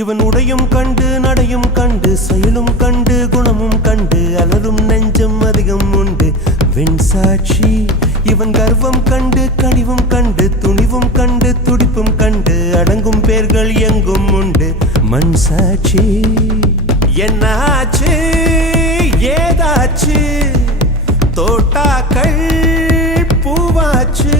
இவன் உடையும் கண்டு நடையும் கண்டு செயலும் கண்டு குணமும் கண்டு அலரும் நெஞ்சம் அதிகம் உண்டு வெண்சாட்சி இவன் கர்வம் கண்டு கனிவும் கண்டு துணிவும் கண்டு துடிப்பும் கண்டு அடங்கும் பேர்கள் எங்கும் உண்டு மண் சாட்சி என்னாச்சு ஏதாச்சு தோட்டாக்கள் பூவாச்சு